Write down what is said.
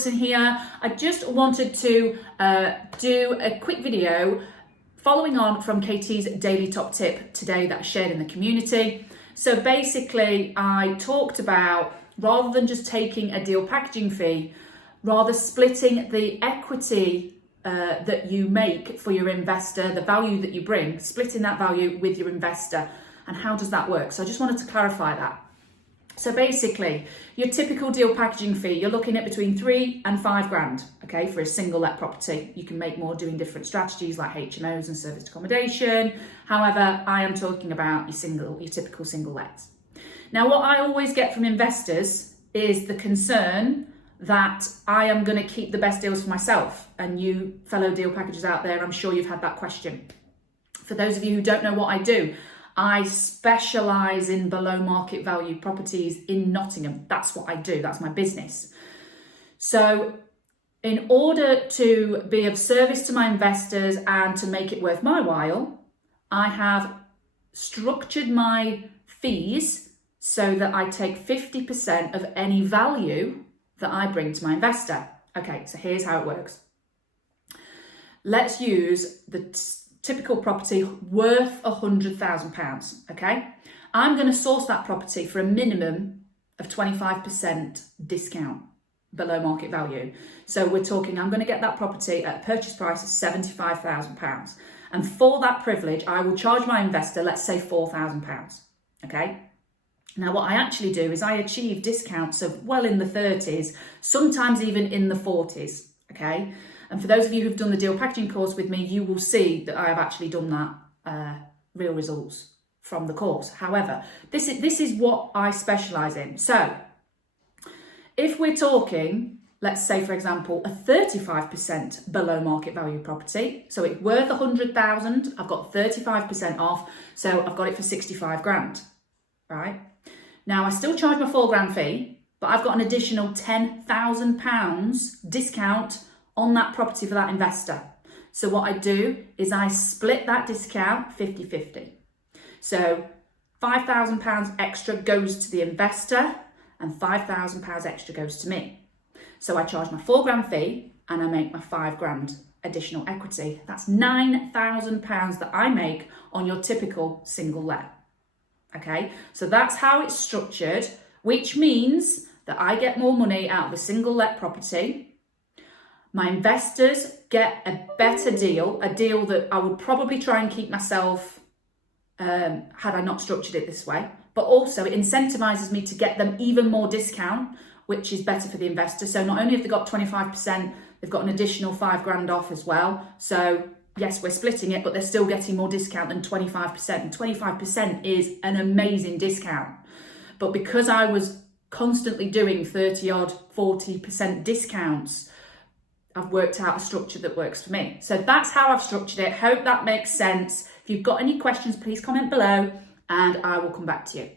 Wilson here. I just wanted to do a quick video following on from Katie's daily top tip today that I shared in the community. So basically I talked about, rather than just taking a deal packaging fee, rather splitting the equity that you make for your investor, the value that you bring, splitting that value with your investor. And how does that work? So I just wanted to clarify that. So basically, your typical deal packaging fee, you're looking at between 3 and 5 grand, okay, for a single let property. You can make more doing different strategies like HMOs and serviced accommodation. However, I am talking about your typical single lets. Now, what I always get from investors is the concern that I am going to keep the best deals for myself. And you fellow deal packagers out there, I'm sure you've had that question. For those of you who don't know what I do, I specialise in below market value properties in Nottingham. That's what I do. That's my business. So in order to be of service to my investors and to make it worth my while, I have structured my fees so that I take 50% of any value that I bring to my investor. Okay, so here's how it works. Let's use the typical property worth £100,000, okay? I'm going to source that property for a minimum of 25% discount below market value. So we're talking, I'm going to get that property at a purchase price of £75,000. And for that privilege, I will charge my investor, let's say £4,000, okay? Now, what I actually do is I achieve discounts of well in the 30s, sometimes even in the 40s, okay? And for those of you who've done the deal packaging course with me, you will see that I have actually done that, real results from the course. However, this is what I specialise in. So if we're talking, let's say, for example, a 35% below market value property, so it's worth 100,000, I've got 35% off, so I've got it for 65 grand, right? Now, I still charge my 4 grand fee, but I've got an additional £10,000 discount on that property for that investor. So what I do is I split that discount 50-50. So £5,000 extra goes to the investor and £5,000 extra goes to me. So I charge my 4 grand fee and I make my 5 grand additional equity. That's £9,000 that I make on your typical single let. Okay, so that's how it's structured, which means that I get more money out of a single let property. My investors get a better deal, a deal that I would probably try and keep myself had I not structured it this way. But also it incentivizes me to get them even more discount, which is better for the investor. So not only have they got 25%, they've got an additional 5 grand off as well. So yes, we're splitting it, but they're still getting more discount than 25%. And 25% is an amazing discount. But because I was constantly doing 30 odd, 40% discounts, I've worked out a structure that works for me. So that's how I've structured it. Hope that makes sense. If you've got any questions, please comment below and I will come back to you.